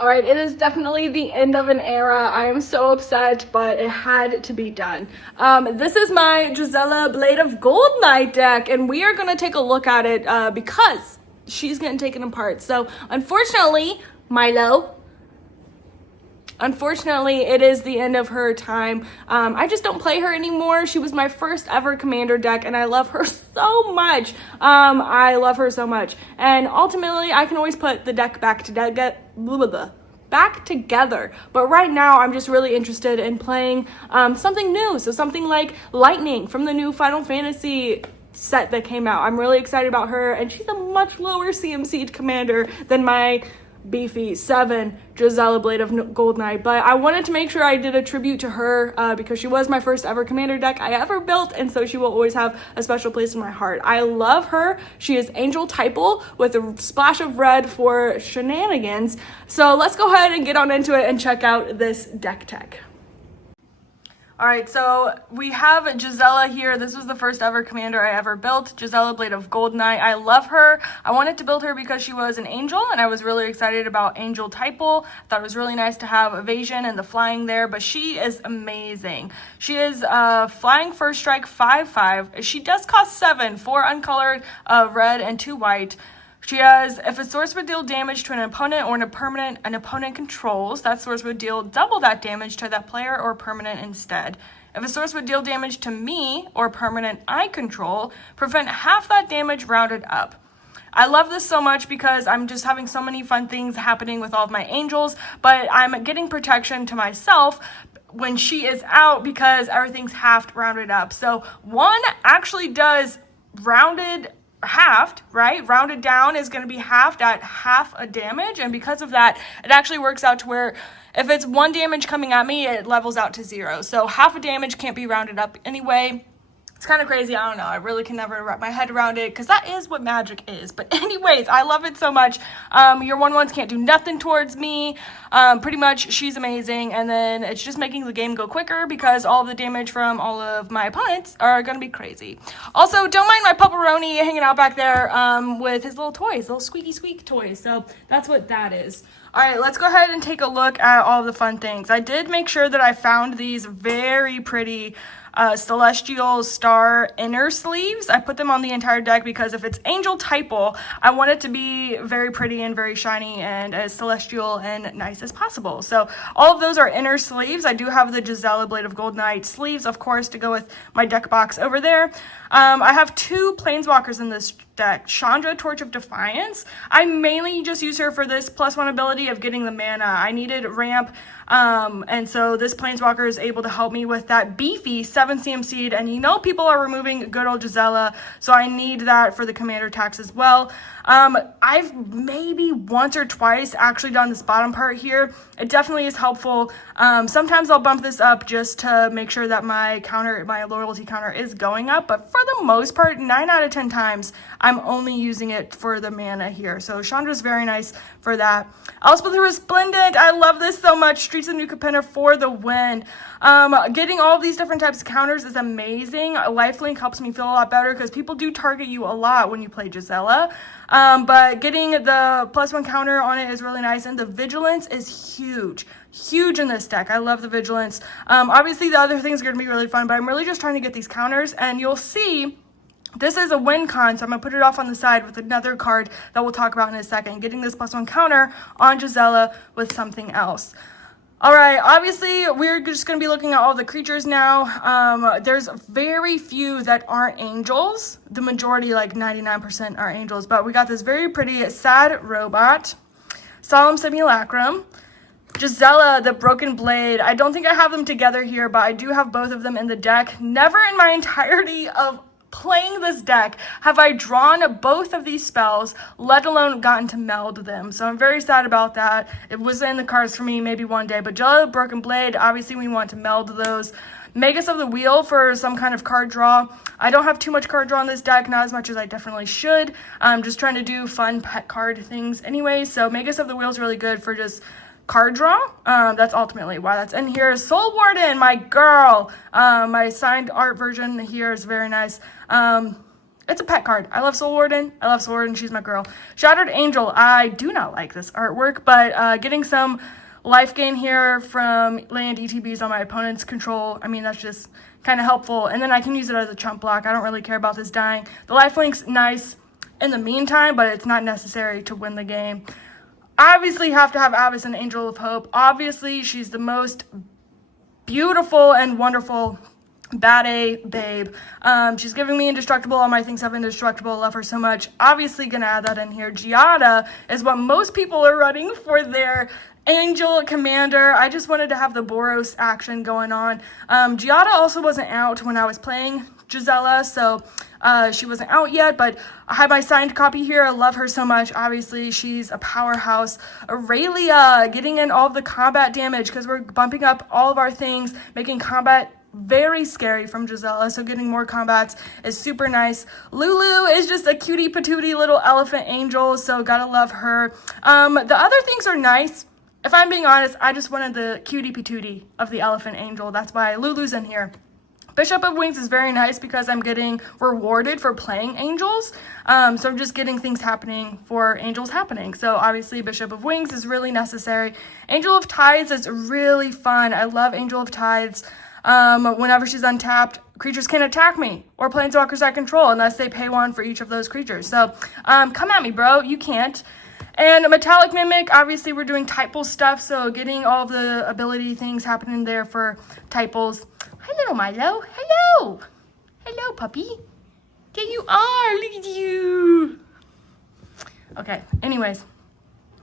All right, it is definitely the end of an era. I am so upset, but it had to be done. This is my Gisela Blade of Goldnight deck, and we are going to take a look at it because she's getting taken apart. So, unfortunately, Unfortunately, it is the end of her time. I just don't play her anymore. She was my first ever commander deck, and I love her so much. I love her so much. And ultimately, I can always put the deck back together. But right now, I'm just really interested in playing something new. So something like Lightning from the new Final Fantasy set that came out. I'm really excited about her, and she's a much lower CMC'd commander than my beefy 7 Gisela Blade of Goldnight, but I wanted to make sure I did a tribute to her because she was my first ever commander deck I ever built, and so she will always have a special place in my heart. I love her. She is Angel Typal with a splash of red for shenanigans. So let's go ahead and get on into it and check out this deck tech. All right, so we have Gisela here. This was the first ever commander I ever built, Gisela Blade of Goldnight. I love her. I wanted to build her because she was an angel, and I was really excited about Angel Typal. I thought it was really nice to have evasion and the flying there, but she is amazing. She is flying first strike 5/5. She does cost 7, 4 uncolored, red, and 2 white. She has, if a source would deal damage to an opponent or an opponent controls, that source would deal double that damage to that player or permanent instead. If a source would deal damage to me or permanent I control, prevent half that damage rounded up. I love this so much because I'm just having so many fun things happening with all of my angels, but I'm getting protection to myself when she is out because everything's halved rounded up. So one actually does halved, right? Rounded down is going to be halved at half a damage, and because of that, it actually works out to where if it's 1 damage coming at me, it levels out to 0. So half a damage can't be rounded up anyway. It's kind of crazy. I don't know. I really can never wrap my head around it because that is what magic is. But anyways, I love it so much. Your 1/1s can't do nothing towards me. Pretty much, she's amazing. And then it's just making the game go quicker because all of the damage from all of my opponents are going to be crazy. Also, don't mind my pupperoni hanging out back there with his little toys, little squeaky squeak toys. So that's what that is. All right, let's go ahead and take a look at all the fun things. I did make sure that I found these very pretty Celestial Star inner sleeves. I put them on the entire deck because if it's Angel Typal, I want it to be very pretty and very shiny and as celestial and nice as possible. So all of those are inner sleeves. I do have the Gisela Blade of Goldnight sleeves, of course, to go with my deck box over there. I have 2 Planeswalkers in this deck. Chandra, Torch of Defiance. I mainly just use her for this +1 ability of getting the mana. I needed ramp, and so this Planeswalker is able to help me with that beefy 7 CMC'd, and you know people are removing good old Gisela, so I need that for the commander tax as well. I've maybe once or twice actually done this bottom part here. It definitely is helpful. Sometimes I'll bump this up just to make sure that my loyalty counter is going up, but for the most part, 9 out of 10 times, I'm only using it for the mana here. So Chandra's very nice for that. Elspeth Resplendent, I love this so much. Streets of New Capenna for the win. Getting all of these different types of counters is amazing. Lifelink helps me feel a lot better because people do target you a lot when you play Gisela. But getting the +1 counter on it is really nice, and the vigilance is huge in this deck. I love the vigilance. Obviously the other things are going to be really fun, but I'm really just trying to get these counters, and you'll see this is a win con, so I'm going to put it off on the side with another card that we'll talk about in a second, getting this +1 counter on Gisela with something else. All right, obviously, we're just going to be looking at all the creatures now. There's very few that aren't angels. The majority, like 99%, are angels, but we got this very pretty Sad Robot, Solemn Simulacrum, Gisela, the Broken Blade. I don't think I have them together here, but I do have both of them in the deck. Never in my entirety of playing this deck have I drawn both of these spells, let alone gotten to meld them. So I'm very sad about that. It was in the cards for me maybe one day, but Gisela, Broken Blade, obviously we want to meld those. Magus of the Wheel for some kind of card draw. I don't have too much card draw in this deck, not as much as I definitely should. I'm just trying to do fun pet card things anyway, so Magus of the Wheel is really good for just card draw. That's ultimately why that's in here. Soul Warden, my girl. My signed art version here is very nice. It's a pet card. I love Soul Warden. I love Soul Warden. She's my girl. Shattered Angel. I do not like this artwork, but getting some life gain here from land ETBs on my opponent's control, I mean, that's just kind of helpful. And then I can use it as a chump block. I don't really care about this dying. The lifelink's nice in the meantime, but it's not necessary to win the game. Obviously have to have Avacyn, Angel of Hope. Obviously, she's the most beautiful and wonderful Bad A babe. She's giving me indestructible. All my things have indestructible. Love her so much. Obviously gonna add that in here. Giada is what most people are running for their Angel Commander. I just wanted to have the Boros action going on. Giada also wasn't out when I was playing Gisela, so she wasn't out yet, but I have my signed copy here. I love her so much. Obviously, she's a powerhouse. Aurelia, getting in all of the combat damage because we're bumping up all of our things, making combat very scary from Gisela, so getting more combats is super nice. Lulu is just a cutie patootie little elephant angel, so gotta love her. The other things are nice. If I'm being honest, I just wanted the cutie patootie of the elephant angel. That's why Lulu's in here. Bishop of Wings is very nice because I'm getting rewarded for playing angels. So I'm just getting things happening for angels happening. So obviously Bishop of Wings is really necessary. Angel of Tides is really fun. I love Angel of Tides. Whenever she's untapped, creatures can attack me or Planeswalkerrs I control unless they pay one for each of those creatures. So come at me, bro. You can't. And Metallic Mimic, obviously we're doing Typal stuff, so getting all the ability things happening there for Typals. Hello, Milo. Hello. Hello, puppy. There you are. Look at you. Okay, anyways.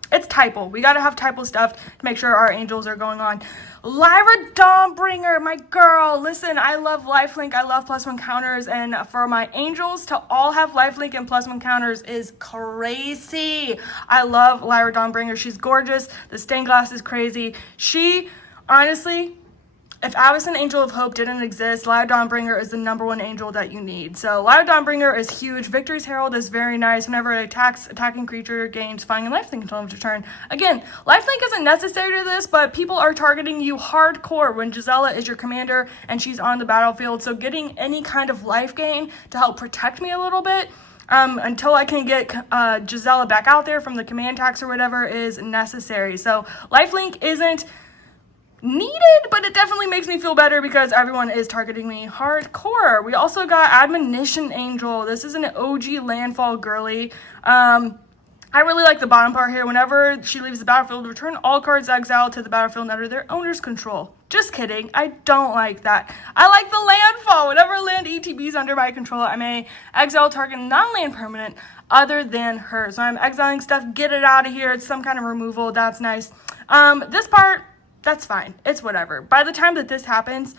It's Typal. We gotta have Typal stuff to make sure our angels are going on. Lyra Dawnbringer, my girl. Listen, I love lifelink. I love +1 counters. And for my angels to all have lifelink and +1 counters is crazy. I love Lyra Dawnbringer. She's gorgeous. The stained glass is crazy. She, honestly, if Avacyn, Angel of Hope didn't exist, Lyra Dawnbringer is the #1 angel that you need. So Lyra Dawnbringer is huge. Victory's Herald is very nice. Whenever it attacks, attacking creature gains flying and lifelink until end of turn. Again, lifelink isn't necessary to this, but people are targeting you hardcore when Gisela is your commander and she's on the battlefield. So getting any kind of life gain to help protect me a little bit until I can get Gisela back out there from the command tax or whatever is necessary. So lifelink isn't needed, but it definitely makes me feel better because everyone is targeting me hardcore. We also got Admonition Angel. This is an OG landfall girly. I really like the bottom part here. Whenever she leaves the battlefield, return all cards exiled to the battlefield under their owner's control. Just kidding. I don't like that. I like the landfall. Whenever land ETB is under my control, I may exile target non-land permanent other than her. So I'm exiling stuff. Get it out of here. It's some kind of removal. That's nice. This part, that's fine. It's whatever. By the time that this happens,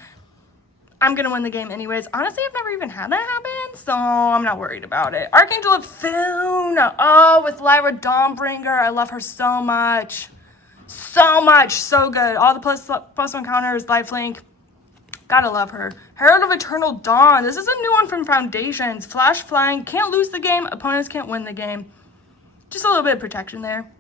I'm going to win the game anyways. Honestly, I've never even had that happen, so I'm not worried about it. Archangel of Thune. Oh, with Lyra Dawnbringer. I love her so much. So much. So good. All the +1 counters, lifelink. Gotta love her. Herald of Eternal Dawn. This is a new one from Foundations. Flash flying. Can't lose the game. Opponents can't win the game. Just a little bit of protection there.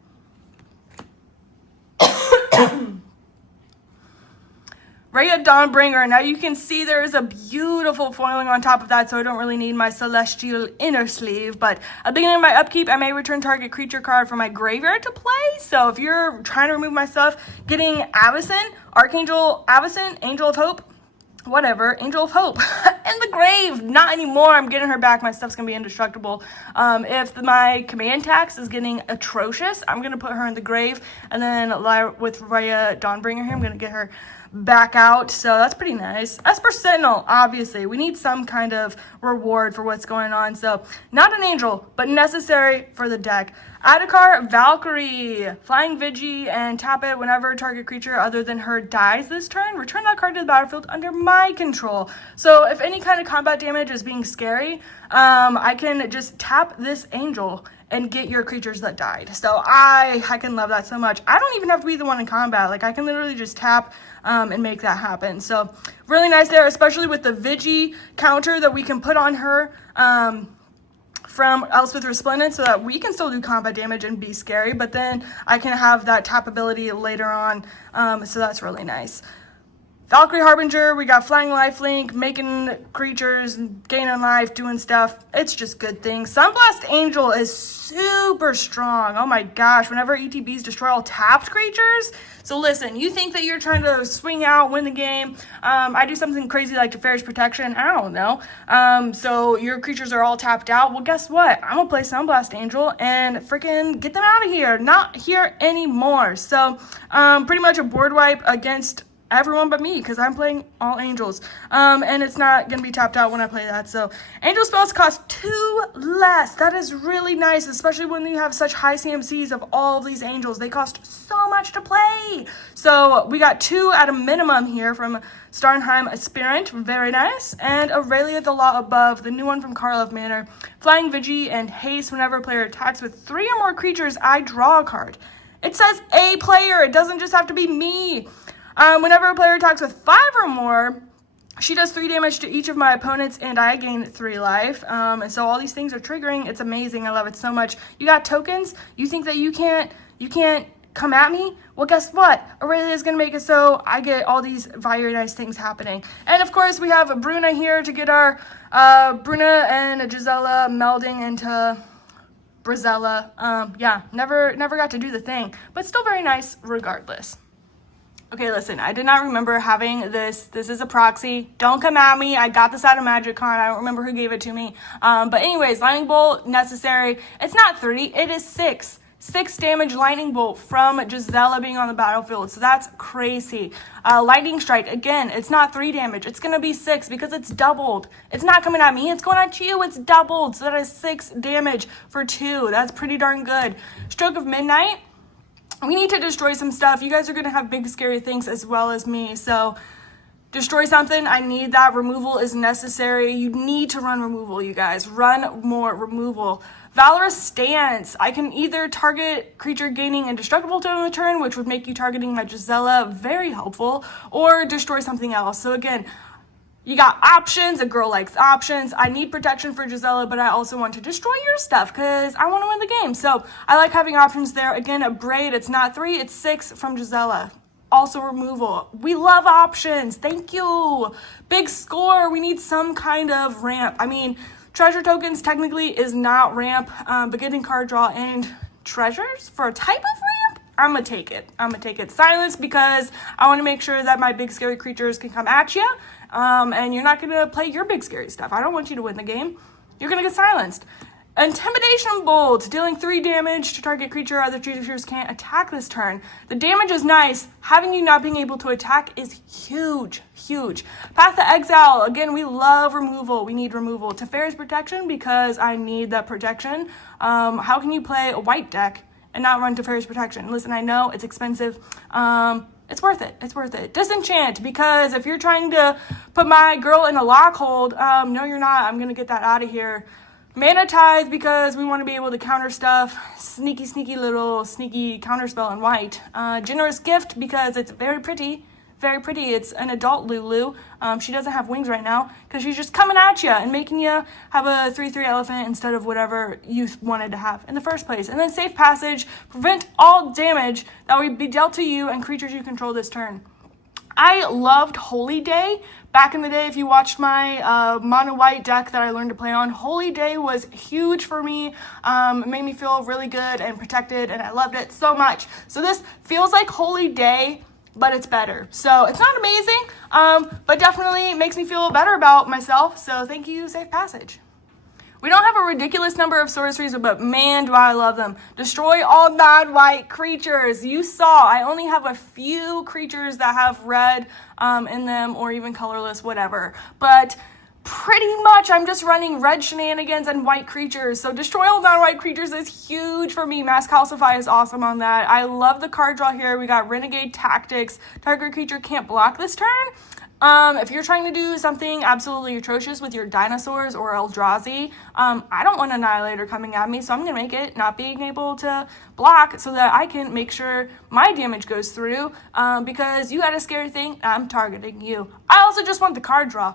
Raya Dawnbringer. Now you can see there is a beautiful foiling on top of that, so I don't really need my Celestial Inner Sleeve. But at the beginning of my upkeep, I may return target creature card from my graveyard to play. So if you're trying to remove my stuff, getting Avacyn, Archangel, Avacyn, Angel of Hope, whatever, Angel of Hope in the grave. Not anymore. I'm getting her back. My stuff's gonna be indestructible. If my command tax is getting atrocious, I'm gonna put her in the grave, and then with Raya Dawnbringer here, I'm gonna get her back out. So that's pretty nice. Esper Sentinel, obviously we need some kind of reward for what's going on, so not an angel but necessary for the deck. Adhikar Valkyrie, flying Vigi, and tap it whenever target creature other than her dies this turn. Return that card to the battlefield under my control. So if any kind of combat damage is being scary, I can just tap this angel and get your creatures that died. So I can love that so much. I don't even have to be the one in combat. Like I can literally just tap and make that happen. So really nice there, especially with the Vigi counter that we can put on her from Elspeth Resplendent, so that we can still do combat damage and be scary, but then I can have that tap ability later on. So that's really nice. Valkyrie Harbinger, we got Flying Lifelink, making creatures, gaining life, doing stuff. It's just good things. Sunblast Angel is super strong. Oh my gosh, whenever ETBs destroy all tapped creatures. So listen, you think that you're trying to swing out, win the game. I do something crazy like Teferi's Protection. I don't know. So your creatures are all tapped out. Well, guess what? I'm going to play Sunblast Angel and freaking get them out of here. Not here anymore. So pretty much a board wipe against everyone but me, because I'm playing all angels. And it's not going to be tapped out when I play that. So angel spells cost 2 less. That is really nice, especially when you have such high CMCs of all of these angels. They cost so much to play. So we got 2 at a minimum here from Starnheim Aspirant. Very nice. And Aurelia the Law Above, the new one from Karlov Manor. Flying Vigi and Haste. Whenever a player attacks with 3 or more creatures, I draw a card. It says a player. It doesn't just have to be me. Whenever a player attacks with 5 or more, she does 3 damage to each of my opponents, and I gain 3 life. And so all these things are triggering. It's amazing. I love it so much. You got tokens? You think that you can't come at me? Well, guess what? Aurelia is going to make it so I get all these very nice things happening. And of course, we have Bruna here to get our Bruna and Gisela melding into Brazella. Yeah, never got to do the thing, but still very nice regardless. Okay, listen, I did not remember having this. This is a proxy. Don't come at me. I got this out of MagicCon. I don't remember who gave it to me. But anyways, Lightning Bolt, necessary. It's not 3, it is 6. 6 damage Lightning Bolt from Gisela being on the battlefield. So that's crazy. Lightning Strike, again, it's not 3 damage. It's going to be 6 because it's doubled. It's not coming at me. It's going at you. It's doubled. So that is 6 damage for 2. That's pretty darn good. Stroke of Midnight. We need to destroy some stuff. You guys are going to have big, scary things as well as me. So destroy something. I need that. Removal is necessary. You need to run removal, you guys. Run more removal. Valorous Stance. I can either target creature gaining indestructible totem of the turn, which would make you targeting my Gisela very helpful, or destroy something else. So again, you got options. A girl likes options. I need protection for Gisela, but I also want to destroy your stuff because I want to win the game. So I like having options there. Again, a Braid, it's not 3, it's 6 from Gisela. Also removal. We love options. Thank you. Big Score. We need some kind of ramp. I mean, treasure tokens technically is not ramp, but getting card draw and treasures for a type of ramp, I'm going to take it. I'm going to take it. Silence, because I want to make sure that my big scary creatures can come at you. And you're not going to play your big scary stuff. I don't want you to win the game. You're going to get silenced. Intimidation Bolt, dealing 3 damage to target creature. Other creatures can't attack this turn. The damage is nice. Having you not being able to attack is huge, huge. Path to Exile, again, we love removal. We need removal. Teferi's Protection, because I need that protection. How can you play a white deck and not run Teferi's Protection? Listen, I know it's expensive. It's worth it. It's worth it. Disenchant, because if you're trying to put my girl in a lock hold, no, you're not. I'm going to get that out of here. Mana Tithe, because we want to be able to counter stuff. Sneaky, sneaky little sneaky counterspell in white. Generous Gift, because it's very pretty. Very pretty. It's an adult Lulu. She doesn't have wings right now because she's just coming at you and making you have a 3/3 elephant instead of whatever you wanted to have in the first place. And then Safe Passage, prevent all damage that would be dealt to you and creatures you control this turn. I loved Holy Day. Back in the day, if you watched my mono white deck that I learned to play on, Holy Day was huge for me. It made me feel really good and protected, and I loved it so much. So this feels like Holy Day, but it's better. So it's not amazing, but definitely makes me feel better about myself. So thank you, Safe Passage. We don't have a ridiculous number of sorceries, but man, do I love them. Destroy all non-white creatures. You saw, I only have a few creatures that have red in them, or even colorless, whatever. But pretty much I'm just running red shenanigans and white creatures. So destroy all non-white creatures is huge for me. Mass Calcify is awesome on that. I love the card draw here. We got Renegade Tactics. Target creature can't block this turn. If you're trying to do something absolutely atrocious with your dinosaurs or Eldrazi, I don't want Annihilator coming at me, so I'm going to make it not being able to block so that I can make sure my damage goes through, because you got a scary thing, I'm targeting you. I also just want the card draw.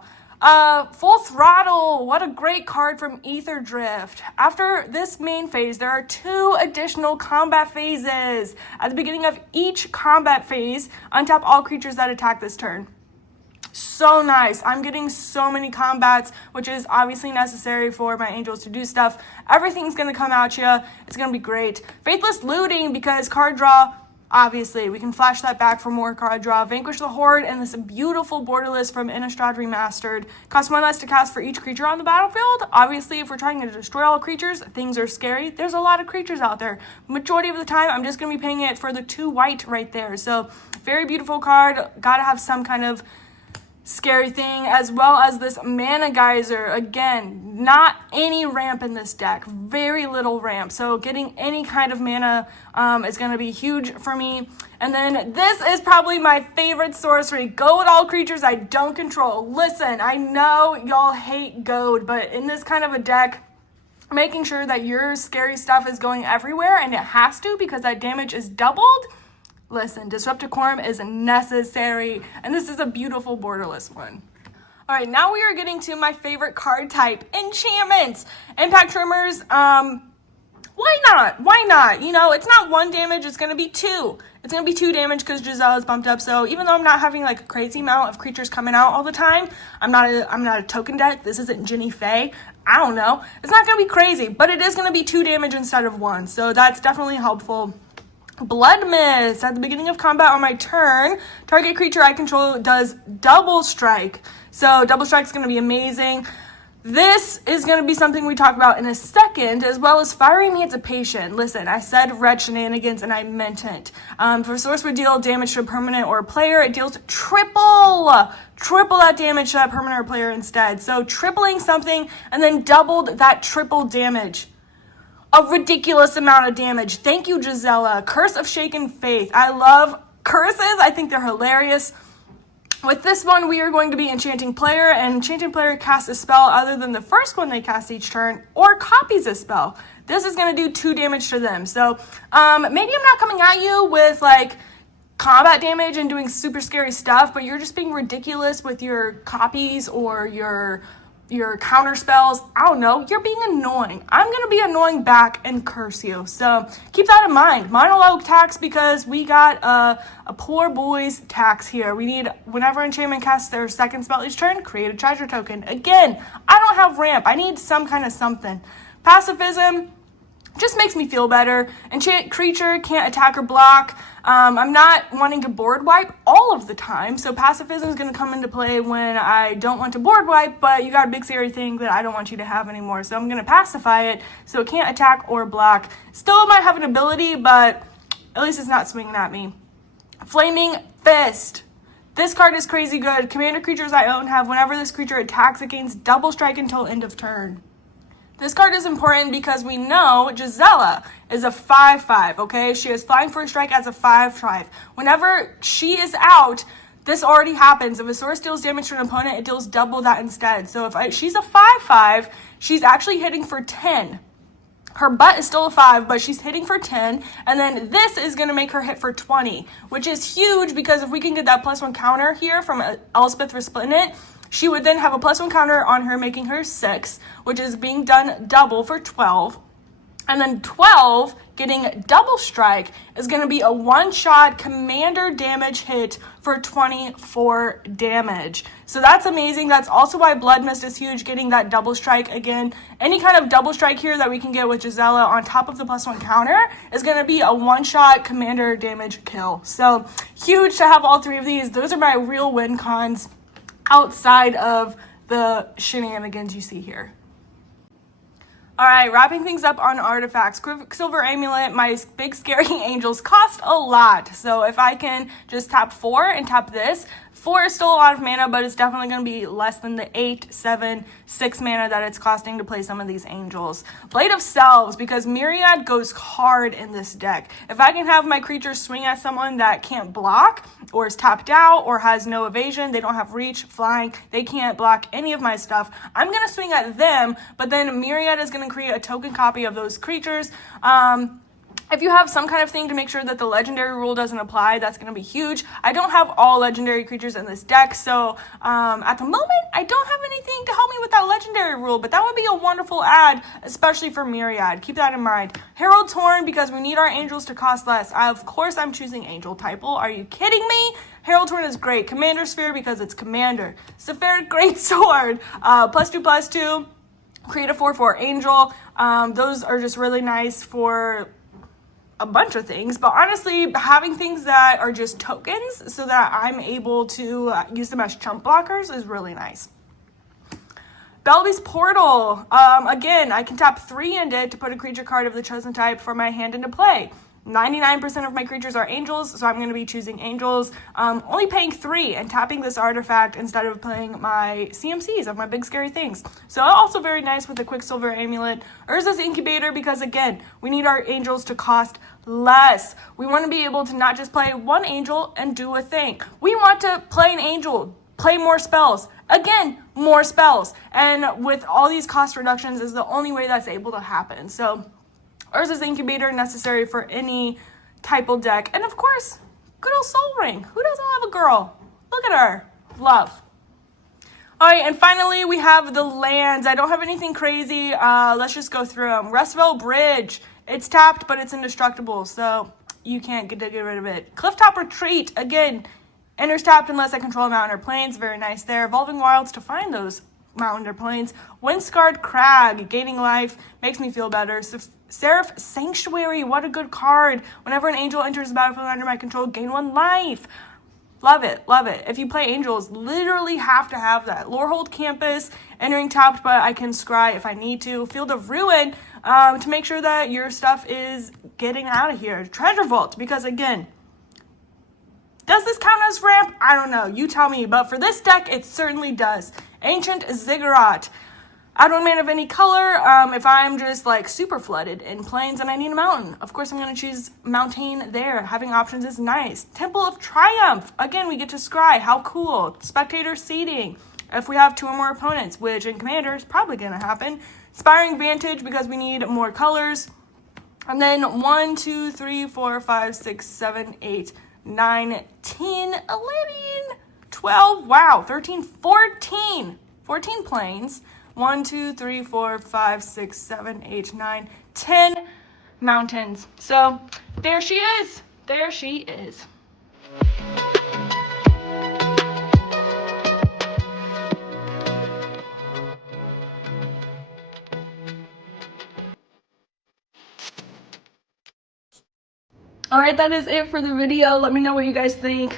Full Throttle, what a great card from Ether Drift. After this main phase, there are 2 additional combat phases. At the beginning of each combat phase, untap all creatures that attack this turn. So nice. I'm getting so many combats, which is obviously necessary for my angels to do stuff. Everything's going to come at you. It's going to be great. Faithless Looting, because card draw, obviously, we can flash that back for more card draw. Vanquish the Horde, and this beautiful Borderless from Innistrad Remastered. Costs 1 less to cast for each creature on the battlefield. Obviously, if we're trying to destroy all creatures, things are scary. There's a lot of creatures out there. Majority of the time, I'm just going to be paying it for the 2 white right there. So, very beautiful card. Gotta have some kind of scary thing, as well as this Mana Geyser. Again, not any ramp in this deck, very little ramp, so getting any kind of mana is going to be huge for me. And then this is probably my favorite sorcery, Goad all creatures I don't control. Listen, I know y'all hate Goad, but in this kind of a deck, making sure that your scary stuff is going everywhere, and it has to because that damage is doubled. Listen, Disruptive Quorum is necessary, and this is a beautiful borderless one. All right, now we are getting to my favorite card type, Enchantments. Impact Trimmers, why not? Why not? You know, it's not 1 damage, it's going to be 2. It's going to be 2 damage because Gisela's bumped up, so even though I'm not having like a crazy amount of creatures coming out all the time, I'm not a token deck. This isn't Ginny Faye. I don't know. It's not going to be crazy, but it is going to be 2 damage instead of 1, so that's definitely helpful. Blood Mist. At the beginning of combat on my turn, target creature I control does double strike. So double strike is going to be amazing. This is going to be something we talk about in a second, as well as Fiery Emancipation. Listen, I said red shenanigans, and I meant it. For source would deal damage to a permanent or a player, it deals triple that damage to that permanent or player instead. So tripling something and then doubled that triple damage. A ridiculous amount of damage. Thank you, Gisela. Curse of Shaken Faith. I love curses. I think they're hilarious. With this one, we are going to be Enchanting Player, and Enchanting Player casts a spell other than the first one they cast each turn, or copies a spell. This is going to do 2 damage to them. So maybe I'm not coming at you with like combat damage and doing super scary stuff, but you're just being ridiculous with your copies or your counter spells. I don't know, you're being annoying. I'm gonna be annoying back and curse you, so keep that in mind. Monologue tax, because we got a poor boy's tax here. We need, whenever enchantment casts their second spell each turn, create a treasure token. Again, I don't have ramp. I need some kind of something. Pacifism just makes me feel better. Enchant creature can't attack or block. I'm not wanting to board wipe all of the time, so pacifism is going to come into play when I don't want to board wipe, but you got a big scary thing that I don't want you to have anymore, so I'm going to pacify it so it can't attack or block. Still might have an ability, but at least it's not swinging at me. Flaming Fist. This card is crazy good. Commander creatures I own have, whenever this creature attacks, it gains double strike until end of turn. This card is important because we know Gisela is a 5/5, okay? She has Flying First Strike as a 5/5. Whenever she is out, this already happens. If a source deals damage to an opponent, it deals double that instead. So if she's a 5/5, she's actually hitting for 10. Her butt is still a 5, but she's hitting for 10, and then this is going to make her hit for 20, which is huge because if we can get that +1 counter here from Elspeth Resplendent, she would then have a +1 counter on her, making her 6, which is being done double for 12. And then 12, getting double strike, is going to be a one-shot commander damage hit for 24 damage. So that's amazing. That's also why Blood Mist is huge, getting that double strike. Again, any kind of double strike here that we can get with Gisela on top of the +1 counter is going to be a one-shot commander damage kill. So huge to have all 3 of these. Those are my real win cons outside of the shenanigans you see here. All right, wrapping things up on artifacts. Quicksilver Amulet, my big scary angels cost a lot. So if I can just tap 4 and tap this, 4 is still a lot of mana, but it's definitely going to be less than the 8, 7, 6 mana that it's costing to play some of these angels. Blade of Selves, because Myriad goes hard in this deck. If I can have my creatures swing at someone that can't block, or is tapped out, or has no evasion, they don't have reach, flying, they can't block any of my stuff, I'm going to swing at them, but then Myriad is going to create a token copy of those creatures. If you have some kind of thing to make sure that the legendary rule doesn't apply, that's going to be huge. I don't have all legendary creatures in this deck, so at the moment, I don't have anything to help me with that legendary rule, but that would be a wonderful add, especially for Myriad. Keep that in mind. Herald's Horn, because we need our angels to cost less. Of course, I'm choosing Angel Typal. Are you kidding me? Herald's Horn is great. Commander Sphere, because it's Commander. Sephiric Greatsword, +2/+2. Create a 4/4 Angel. Those are just really nice for a bunch of things, but honestly, having things that are just tokens so that I'm able to use them as chump blockers is really nice. Belby's Portal. Again, I can tap 3 into it to put a creature card of the chosen type for my hand into play. 99% of my creatures are angels, so I'm going to be choosing angels. Only paying 3 and tapping this artifact instead of playing my CMCs of my big scary things. So also very nice with the Quicksilver Amulet. Urza's Incubator, because again, we need our angels to cost less. We want to be able to not just play one angel and do a thing. We want to play an angel, play more spells. Again, more spells. And with all these cost reductions is the only way that's able to happen. So Urza's Incubator, necessary for any Typal deck. And of course, good old Soul Ring. Who doesn't love a girl? Look at her. Love. All right, and finally, we have the lands. I don't have anything crazy. Let's just go through them. Restville Bridge. It's tapped, but it's indestructible, so you can't get rid of it. Clifftop Retreat. Again, enters tapped unless I control a mountain or plains. Very nice there. Evolving Wilds to find those mountain or plains. Windscarred Crag. Gaining life. Makes me feel better. Seraph Sanctuary, what a good card. Whenever an angel enters the battlefield under my control, gain 1 life. Love it, love it. If you play angels, literally have to have that. Lorehold Campus, entering tapped, but I can scry if I need to. Field of Ruin, to make sure that your stuff is getting out of here. Treasure Vault, because again, does this count as ramp? I don't know, you tell me, but for this deck, it certainly does. Ancient Ziggurat. Add 1 mana of any color. If I'm just like super flooded in plains and I need a mountain, of course I'm going to choose mountain there. Having options is nice. Temple of Triumph. Again, we get to scry. How cool. Spectator seating. If we have 2 or more opponents, which in Commander is probably going to happen. Inspiring Vantage, because we need more colors. And then 1, 2, 3, 4, 5, 6, 7, 8, 9, 10, 11, 12. Wow. 13, 14. 14 plains. 1, 2, 3, 4, 5, 6, 7, 8, 9, 10 mountains. So there she is. There she is. All right, that is it for the video. Let me know what you guys think.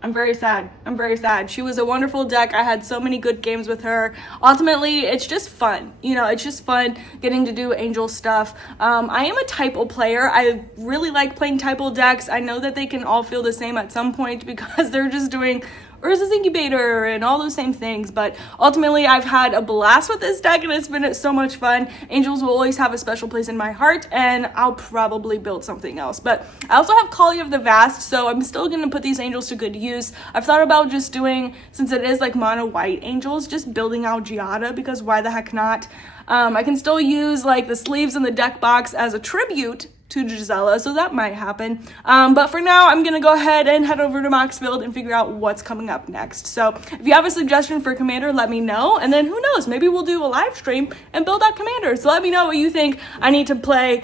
I'm very sad. I'm very sad. She was a wonderful deck. I had so many good games with her. Ultimately, it's just fun. You know, it's just fun getting to do angel stuff. I am a Typal player. I really like playing Typal decks. I know that they can all feel the same at some point because they're just doing Urza's Incubator and all those same things, but ultimately I've had a blast with this deck and it's been so much fun. Angels will always have a special place in my heart, and I'll probably build something else. But I also have Kali of the Vast, so I'm still going to put these angels to good use. I've thought about just doing, since it is like mono white angels, just building out Giada, because why the heck not? I can still use like the sleeves in the deck box as a tribute to Gisela, so that might happen. But for now, I'm gonna go ahead and head over to Moxfield and figure out what's coming up next. So if you have a suggestion for Commander, let me know, and then who knows, maybe we'll do a live stream and build out Commander. So let me know what you think I need to play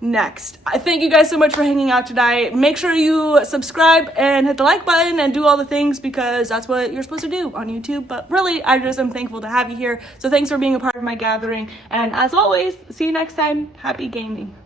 next. I thank you guys so much for hanging out today. Make sure you subscribe and hit the like button and do all the things, because that's what you're supposed to do on YouTube. But really, I just am thankful to have you here. So thanks for being a part of my gathering. And as always, see you next time. Happy gaming.